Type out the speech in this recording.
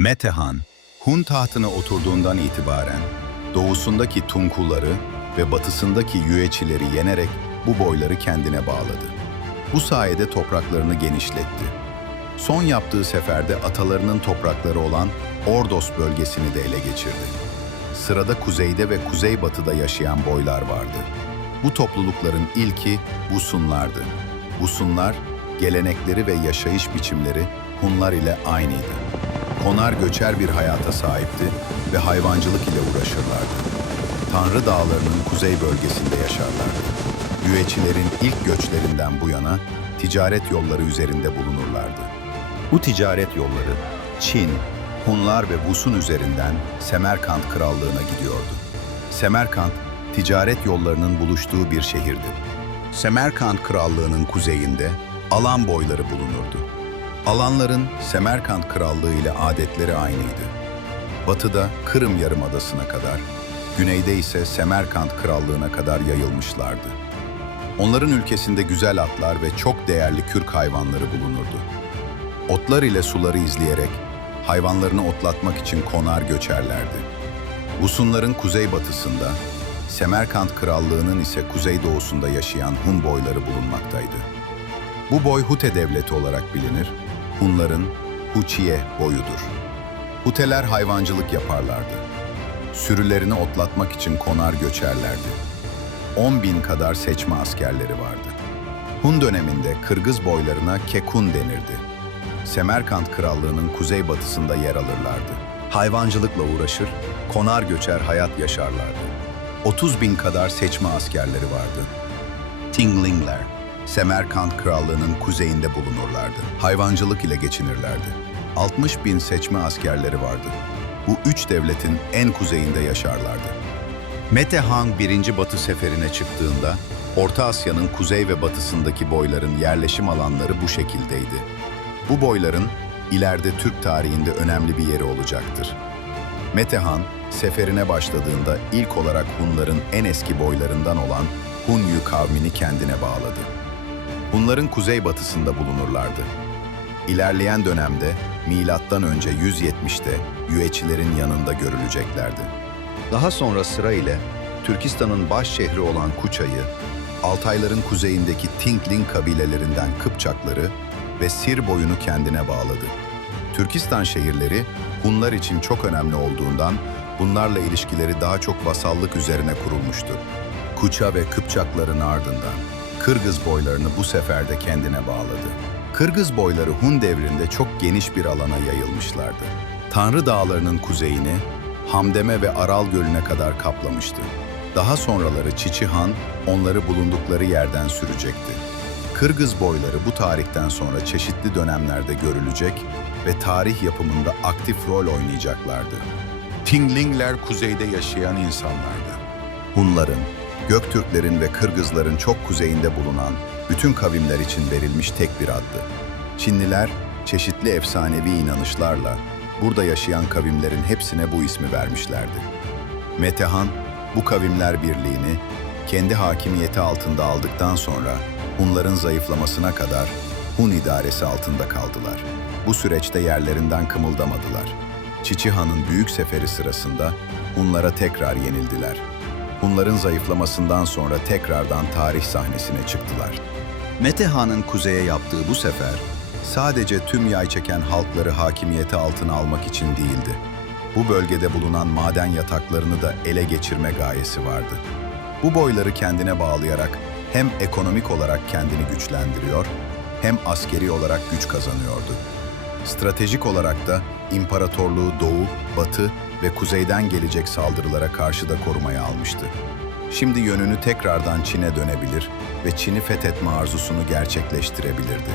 Metehan, Hun tahtına oturduğundan itibaren doğusundaki Tunkuları ve batısındaki Yüeçileri yenerek bu boyları kendine bağladı. Bu sayede topraklarını genişletti. Son yaptığı seferde atalarının toprakları olan Ordos bölgesini de ele geçirdi. Sırada kuzeyde ve kuzeybatıda yaşayan boylar vardı. Bu toplulukların ilki Busunlardı. Busunlar, gelenekleri ve yaşayış biçimleri Hunlar ile aynıydı. Konar göçer bir hayata sahipti ve hayvancılık ile uğraşırlardı. Tanrı Dağları'nın kuzey bölgesinde yaşarlardı. Yüeçilerin ilk göçlerinden bu yana ticaret yolları üzerinde bulunurlardı. Bu ticaret yolları Çin, Hunlar ve Busun üzerinden Semerkant Krallığı'na gidiyordu. Semerkant, ticaret yollarının buluştuğu bir şehirdi. Semerkant Krallığı'nın kuzeyinde Alan boyları bulunurdu. Alanların Semerkant Krallığı ile adetleri aynıydı. Batıda Kırım Yarımadası'na kadar, güneyde ise Semerkant Krallığı'na kadar yayılmışlardı. Onların ülkesinde güzel atlar ve çok değerli kürk hayvanları bulunurdu. Otlar ile suları izleyerek hayvanlarını otlatmak için konar göçerlerdi. Busunların kuzeybatısında, Semerkant Krallığı'nın ise kuzeydoğusunda yaşayan Hun boyları bulunmaktaydı. Bu boy Hute Devleti olarak bilinir, Hunların Huçiye boyudur. Huteler hayvancılık yaparlardı. Sürülerini otlatmak için konar göçerlerdi. 10.000 kadar seçme askerleri vardı. Hun döneminde Kırgız boylarına Kekun denirdi. Semerkant Krallığı'nın kuzeybatısında yer alırlardı. Hayvancılıkla uğraşır, konar göçer hayat yaşarlardı. 30.000 kadar seçme askerleri vardı. Tinglingler, Semerkant Krallığı'nın kuzeyinde bulunurlardı. Hayvancılık ile geçinirlerdi. 60.000 seçme askerleri vardı. Bu üç devletin en kuzeyinde yaşarlardı. Metehan 1. Batı seferine çıktığında, Orta Asya'nın kuzey ve batısındaki boyların yerleşim alanları bu şekildeydi. Bu boyların ileride Türk tarihinde önemli bir yeri olacaktır. Metehan, seferine başladığında ilk olarak Hunların en eski boylarından olan Hunyu kavmini kendine bağladı. Hunların kuzeybatısında bulunurlardı. İlerleyen dönemde milattan önce 170'te Yüeçilerin yanında görüleceklerdi. Daha sonra sıra ile Türkistan'ın baş şehri olan Kuça'yı, Altayların kuzeyindeki Tingling kabilelerinden Kıpçakları ve Sir boyunu kendine bağladı. Türkistan şehirleri Hunlar için çok önemli olduğundan bunlarla ilişkileri daha çok vasallık üzerine kurulmuştu. Kuça ve Kıpçakların ardından Kırgız boylarını bu sefer de kendine bağladı. Kırgız boyları Hun devrinde çok geniş bir alana yayılmışlardı. Tanrı Dağları'nın kuzeyini Hamdeme ve Aral Gölü'ne kadar kaplamıştı. Daha sonraları Çiçi Han onları bulundukları yerden sürecekti. Kırgız boyları bu tarihten sonra çeşitli dönemlerde görülecek ve tarih yapımında aktif rol oynayacaklardı. Tinglingler kuzeyde yaşayan insanlardı. Hunların, Göktürklerin ve Kırgızların çok kuzeyinde bulunan bütün kavimler için verilmiş tek bir addı. Çinliler çeşitli efsanevi inanışlarla burada yaşayan kavimlerin hepsine bu ismi vermişlerdi. Metehan bu kavimler birliğini kendi hakimiyeti altında aldıktan sonra Hunların zayıflamasına kadar Hun idaresi altında kaldılar. Bu süreçte yerlerinden kımıldamadılar. Çiçi Han'ın büyük seferi sırasında Hunlara tekrar yenildiler. Hunların zayıflamasından sonra tekrardan tarih sahnesine çıktılar. Metehan'ın kuzeye yaptığı bu sefer sadece tüm yay çeken halkları hakimiyeti altına almak için değildi. Bu bölgede bulunan maden yataklarını da ele geçirme gayesi vardı. Bu boyları kendine bağlayarak hem ekonomik olarak kendini güçlendiriyor, hem askeri olarak güç kazanıyordu. Stratejik olarak da imparatorluğu doğu, batı ve kuzeyden gelecek saldırılara karşı da korumaya almıştı. Şimdi yönünü tekrardan Çin'e dönebilir ve Çin'i fethetme arzusunu gerçekleştirebilirdi.